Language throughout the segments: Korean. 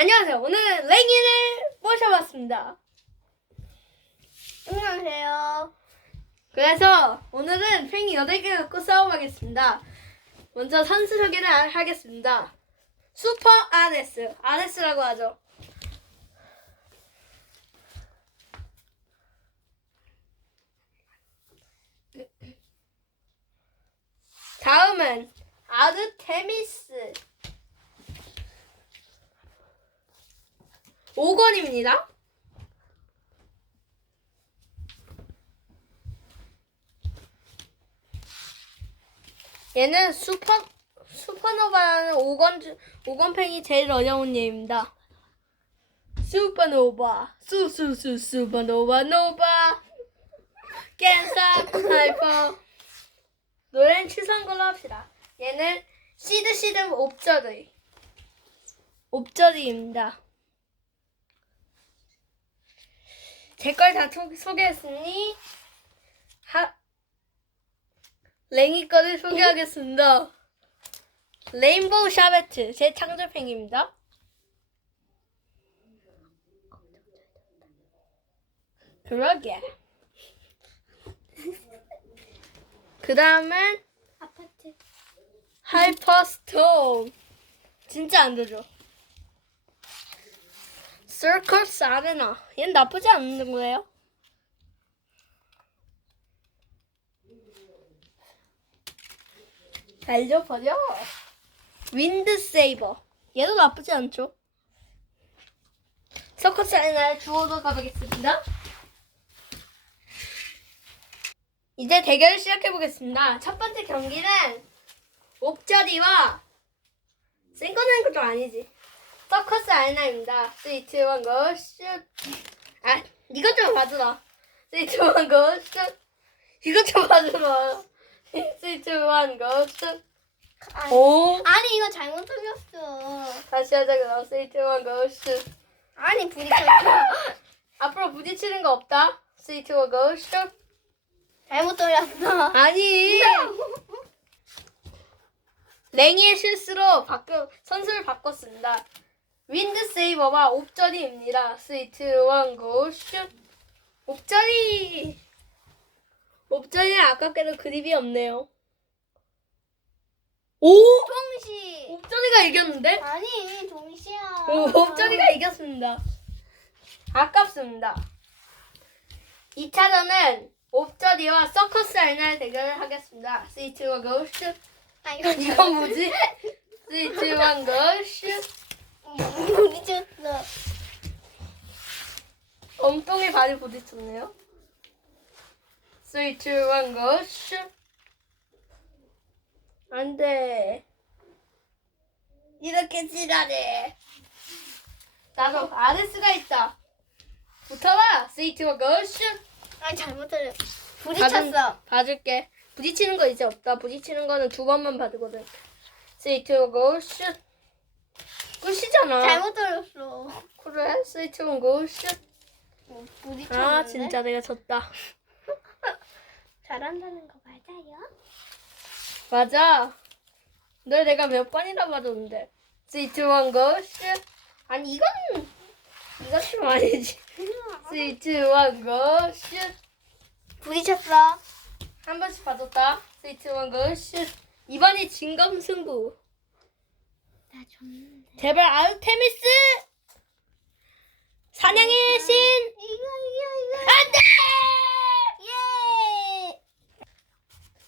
안녕하세요. 오늘은 랭이를 모셔봤습니다. 안녕하세요. 그래서 오늘은 팽이 8개 갖고 싸움하겠습니다. 먼저 선수 소개를 하겠습니다. 슈퍼 아데스, 아데스라고 하죠. 다음은 아르테미스 5권입니다. 얘는 슈퍼 슈퍼노바라는 5권 중 5권 팽이 제일 어려운 얘입니다. 슈퍼노바 수수수 슈퍼노바 노바 캔사 하이퍼 노래는 취소한 걸로 합시다. 얘는 시드 시드 옵저리 옵저리입니다. 제 걸 다 소개했으니 하 랭이 거를 소개하겠습니다. 레인보우 샤베트 제 창조팽입니다. 그러게. 그 다음은 아파트. 하이퍼스톰 진짜 안 되죠. 서커스 아레나 얘는 나쁘지 않은 거예요. 달려버려. 윈드 세이버 얘도 나쁘지 않죠. 서커스 아레나 주워도 가보겠습니다. 이제 대결을 시작해 보겠습니다. 첫 번째 경기는 옥자리와 생거는 것도 아니지. 서커스 아레나입니다. 스위트 원고 슛. 아, 이것 좀 봐주라. 스위트 원고 슛. 이것 좀 봐주라. 스위트 원고 슛. 아니, 오. 아니 이거 잘못 돌렸어. 다시 하자 그럼. 스위트 원고 슛. 아니 부딪혔어. 앞으로 부딪히는 거 없다. 스위트 원고 슛. 잘못 돌렸어. 아니. 랭이의 실수로 바꿔, 선수를 바꿨습니다. 윈드 세이버와 옵저리입니다. 스위트 원고 슛. 옵저리. 옵저리는 아깝게도 그립이 없네요. 오! 동시. 옵저리가 이겼는데? 아니 동시야. 오, 옵저리가 이겼습니다. 아깝습니다. 2차전은 옵저리와 서커스 알날 대결을 하겠습니다. 스위트 원고 슛. 아 이거 이건 뭐지? 스위트 원고 슛. 부딪혔어. 엄통이 발이 부딪혔네요. 스위트 원고 슛. 안 돼. 이렇게 지랄해. 나도 아레스가 있다. 붙어봐. 스위트 원고 슛. 아니 잘못 돌렸어. 부딪혔어. 봐줄게. 부딪히는 거 이제 없다. 부딪히는 거는 두 번만 받거든. 스위트 원고 슛. 끝이잖아. 잘못 돌렸어. 그래? 스위트 원고 슛. 뭐, 부딪혔는데. 아 진짜 내가 졌다. 잘한다는 거 맞아요? 맞아. 널 내가 몇 번이나 받았는데. 스위트 원고 슛. 아니 이건 이건 좀 아니지. 스위트 원고 슛. 부딪혔어. 한 번씩 받았다. 스위트 원고 슛. 이번이 진검승부. 나 줬는데. 제발 아르테미스. 사냥의 신. 이거 이거 안돼. 이거. 예.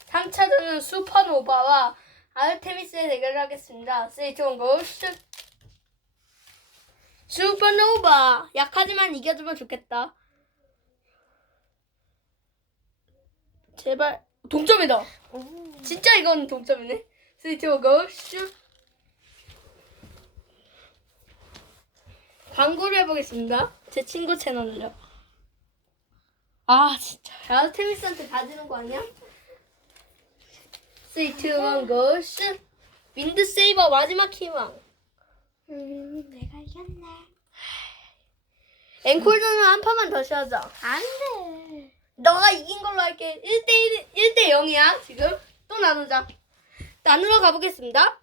3차전은 슈퍼노바와 아르테미스의 대결을 하겠습니다. 스위트 원고 슛. 슈퍼노바 약하지만 이겨주면 좋겠다. 제발 동점이다. 오. 진짜 이건 동점이네. 스위트 원고 슛. 광고를 해보겠습니다. 제 친구 채널을요. 아 진짜 아르테미스한테 다 주는 거 아니야? 스위트 원고 슛. 윈드 세이버 마지막 희망. 음, 내가 이겼네. 앵콜전은 한 판만 다시 하자. 안 돼. 너가 이긴 걸로 할게. 1대1, 1대 0이야, 지금. 또 나누자. 나누러 가보겠습니다.